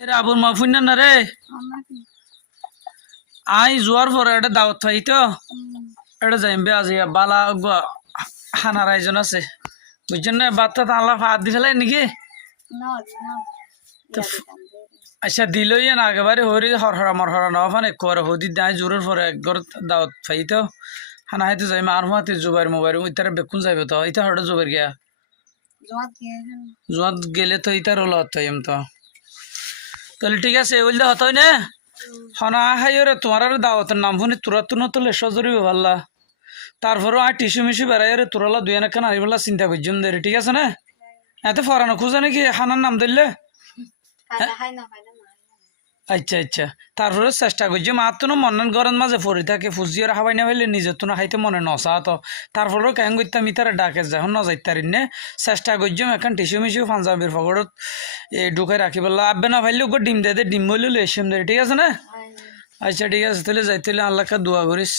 এরে আবুর মাহফুন না রে আই জোয়ার পরে এটা দাওয়াত পাই তো এটা যাইবে আজি বালা হানার আয়োজন আছে বুঝছেন না বাচ্চা তো আল্লাহ হাত দি ফেলাই নাকি আচ্ছা দিলই না একেবারে হরি হরহরা মরহরা না ফান এক করে হদি দাই জোরের পরে একবার দাওয়াত পাই তো হানা হাইতে যাইবে আর মাতে জুবাইর মোবাইল ইতারে বেকুন যাইবে তো ইতা হঠাৎ জুবাইর গিয়া জোয়াত গেলে তো ইতার হলো হতাইম তো তাহলে ঠিক আছে বললে হতই না হনা হাই রে তোমার আর দাওয়াতের নাম শুনি তোরা তো নতুন সজরি ভাল্লা তারপরও আর টিসু মিশু বেড়াই রে তোরালা দুই এনে খান আরিবেলা চিন্তা করছিম দে ঠিক আছে না এত ফরানো খুঁজে নাকি হানার নাম ধরলে আচ্ছা আচ্ছা তারপরে চেষ্টা করছি মার তো মনের ঘরের মাঝে পড়ে থাকে ফুজিয়ে হাবাই না হইলে নিজের তো না খাইতে মনে নসা তো তারপরেও কেন করতাম ইতারে ডাকে যখন ন যাইতারিন নে চেষ্টা করছিম এখন টিসু মিশু পাঞ্জাবির ফকরত এই ঢুকাই রাখি বললো আব্বে না ফাইলে ওকে ডিম দে ডিম বললে এসে ঠিক আছে না আচ্ছা ঠিক আছে তাহলে যাইতে আল্লাহকে দোয়া করিস